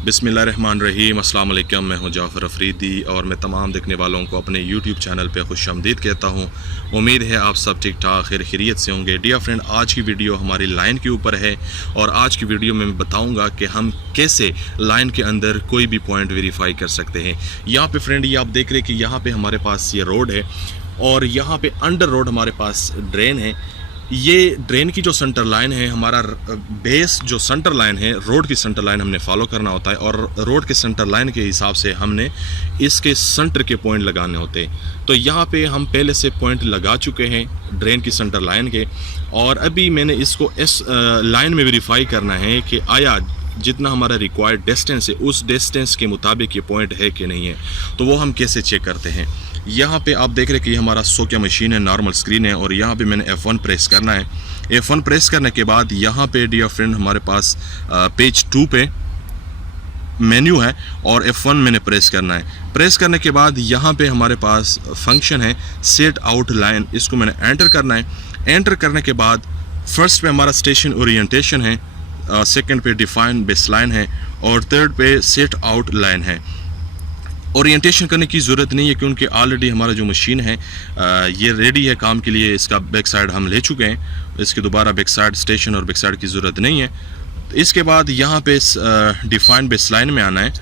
बिस्मिल्लाहिर्रहमानिर्रहीम। अस्सलाम वालेकुम। मैं हूं जाफ़र अफरीदी और मैं तमाम देखने वालों को अपने यूट्यूब चैनल पे खुशामदीद कहता हूं। उम्मीद है आप सब ठीक ठाक खैर खैरियत से होंगे। डियर फ्रेंड, आज की वीडियो हमारी लाइन के ऊपर है और आज की वीडियो में मैं बताऊंगा कि हम कैसे लाइन के अंदर कोई भी पॉइंट वेरीफाई कर सकते हैं। यहाँ पे फ्रेंड ये आप देख रहे हैं कि यहाँ पे हमारे पास ये रोड है और यहाँ पे अंडर रोड हमारे पास ड्रेन है। ये ड्रेन की जो सेंटर लाइन है, हमारा बेस जो सेंटर लाइन है, रोड की सेंटर लाइन हमने फॉलो करना होता है और रोड के सेंटर लाइन के हिसाब से हमने इसके सेंटर के पॉइंट लगाने होते हैं। तो यहाँ पे हम पहले से पॉइंट लगा चुके हैं ड्रेन की सेंटर लाइन के और अभी मैंने इसको इस लाइन में वेरीफाई करना है कि आया जितना हमारा रिक्वायर्ड डिस्टेंस है उस डिस्टेंस के मुताबिक ये पॉइंट है कि नहीं है। तो वो हम कैसे चेक करते हैं। यहाँ पे आप देख रहे हैं कि हमारा सोकिया मशीन है, नॉर्मल स्क्रीन है और यहाँ पे मैंने F1 प्रेस करना है। F1 प्रेस करने के बाद यहाँ पे डियर फ्रेंड हमारे पास पेज 2 पे मेन्यू है और F1 मैंने प्रेस करना है। प्रेस करने के बाद यहाँ पे हमारे पास फंक्शन है सेट आउट लाइन, इसको मैंने एंटर करना है। एंटर करने के बाद फर्स्ट पे हमारा स्टेशन ओरिएंटेशन है, सेकंड पे डिफाइन बेसलाइन है और थर्ड पे सेट आउट लाइन है। ओरिएंटेशन करने की ज़रूरत नहीं है क्योंकि ऑलरेडी हमारा जो मशीन है ये रेडी है काम के लिए। इसका बैक साइड हम ले चुके हैं, इसके दोबारा बैक साइड स्टेशन और बैक साइड की ज़रूरत नहीं है। तो इसके बाद यहाँ पे डिफाइन बेसलाइन में आना है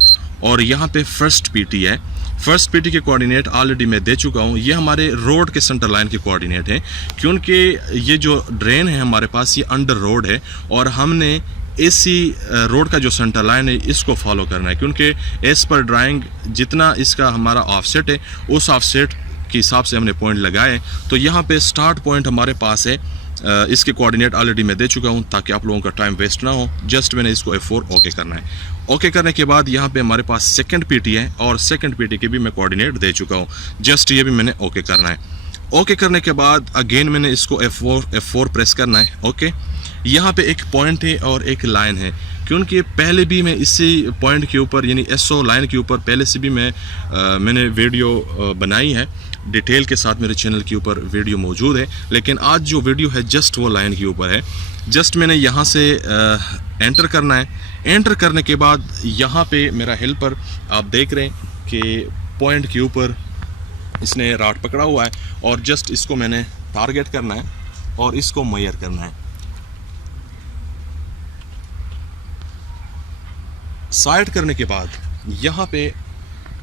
और यहाँ पे फर्स्ट पीटी है। फर्स्ट पीटी के कोऑर्डिनेट ऑलरेडी मैं दे चुका हूँ। ये हमारे रोड के सेंटर लाइन के कोऑर्डिनेट हैं क्योंकि ये जो ड्रेन है हमारे पास ये अंडर रोड है और हमने इसी रोड का जो सेंटर लाइन है इसको फॉलो करना है क्योंकि एज पर ड्राइंग जितना इसका हमारा ऑफसेट है उस ऑफसेट के हिसाब से हमने पॉइंट लगाए। तो यहाँ पे स्टार्ट पॉइंट हमारे पास है, इसके कोऑर्डिनेट ऑलरेडी मैं दे चुका हूँ ताकि आप लोगों का टाइम वेस्ट ना हो। जस्ट मैंने इसको F4 ओके करना है। ओके करने के बाद यहाँ पे हमारे पास सेकंड पीटी है और सेकंड पीटी के भी मैं कोऑर्डिनेट दे चुका हूँ। जस्ट ये भी मैंने ओके करना है। ओके करने के बाद अगेन मैंने इसको F4 प्रेस करना है। ओके, यहाँ पे एक पॉइंट है और एक लाइन है क्योंकि पहले भी मैं इसी पॉइंट के ऊपर यानी SO लाइन के ऊपर पहले से भी मैंने वीडियो बनाई है डिटेल के साथ। मेरे चैनल के ऊपर वीडियो मौजूद है, लेकिन आज जो वीडियो है जस्ट वो लाइन के ऊपर है। जस्ट मैंने यहाँ से एंटर करना है। एंटर करने के बाद यहाँ पे मेरा हेल्पर आप देख रहे हैं कि पॉइंट के ऊपर इसने राड पकड़ा हुआ है और जस्ट इसको मैंने टारगेट करना है और इसको मेजर करना है। साइड करने के बाद यहाँ पे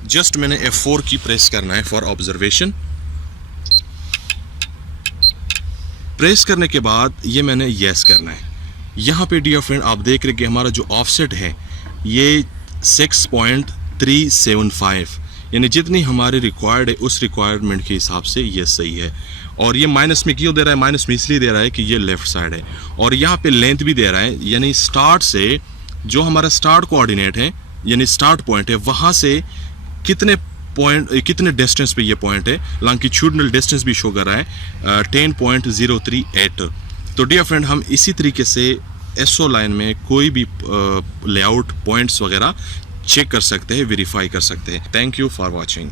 जस्ट मैंने F4 की प्रेस करना है फॉर ऑब्जर्वेशन। प्रेस करने के बाद ये मैंने यस करना है। यहाँ पे डियर फ्रेंड आप देख रहे हैं कि हमारा जो ऑफसेट है ये 6.375 यानी जितनी हमारी रिक्वायर्ड है उस रिक्वायरमेंट के हिसाब से ये सही है। और ये माइनस में क्यों दे रहा है? माइनस में इसलिए दे रहा है कि ये लेफ्ट साइड है और यहाँ पे लेंथ भी दे रहा है यानी स्टार्ट से जो हमारा स्टार्ट कोऑर्डिनेट है यानी स्टार्ट पॉइंट है वहाँ से कितने डिस्टेंस पे ये पॉइंट है। लॉन्गिट्यूडनल डिस्टेंस भी शो कर रहा है 10.038। तो डियर फ्रेंड हम इसी तरीके से SO लाइन में कोई भी लेआउट पॉइंट्स वगैरह चेक कर सकते हैं, वेरीफाई कर सकते हैं। Thank you for watching.